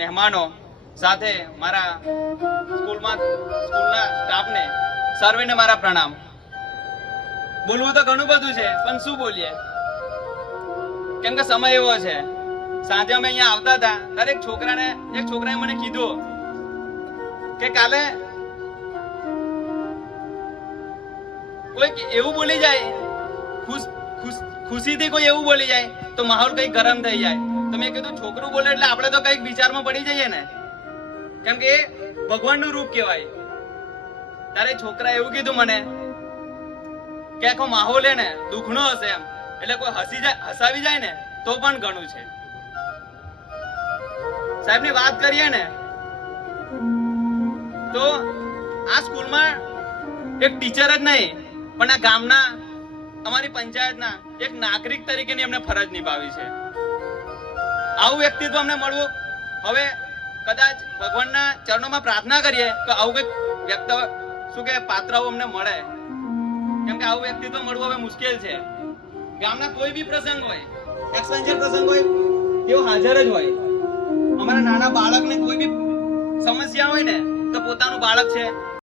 મહેમાનો સાથે મારા સ્કૂલના સ્ટાફને સર્વેને મારા પ્રણામ. બોલવું તો ઘણું બધું છે પણ શું બોલીએ, કેમ કે સમય એવો છે. સાંજે અમે અહીંયા આવતા હતા ત્યારે એક છોકરાએ મને કીધું કે કાલે કોઈ એવું બોલી જાય, ખુશીથી કોઈ એવું બોલી જાય તો માહોલ કઈ ગરમ થઈ જાય. તો મેં કીધું છોકરું બોલે એટલે આપણે તો કઈક વિચારમાં પડી જઈએ ને, કેમ કે એ ભગવાનનું રૂપ કહેવાય. ત્યારે છોકરા એવું કીધું મને કે આખો માહોલ ને દુઃખનો હશે એમ, એટલે કોઈ હસાવી જાય ને તો પણ ઘણું છે. સાહેબની વાત કરીએ ને તો આ સ્કૂલમાં એક ટીચર જ નહીં પણ આ ગામના અમારી પંચાયતના એક નાગરિક તરીકેની એમને ફરજ નિભાવી છે. આવું વ્યક્તિત્વ અમને મળવું, હવે કદાચ ભગવાનના ચરણોમાં પ્રાર્થના કરીએ તો આવું કઈક પાત્રઓ અમને મળે, કેમ કે આવું વ્યક્તિત્વ મળવું હવે મુશ્કેલ છે. ગામના કોઈ બી પ્રસંગ હોય, એક્સપેન્શન પ્રસંગ હોય, તેઓ હાજર જ હોય. અમારા નાના બાળકને કોઈ બી સમસ્યા હોય ને તો પોતાનું બાળક છે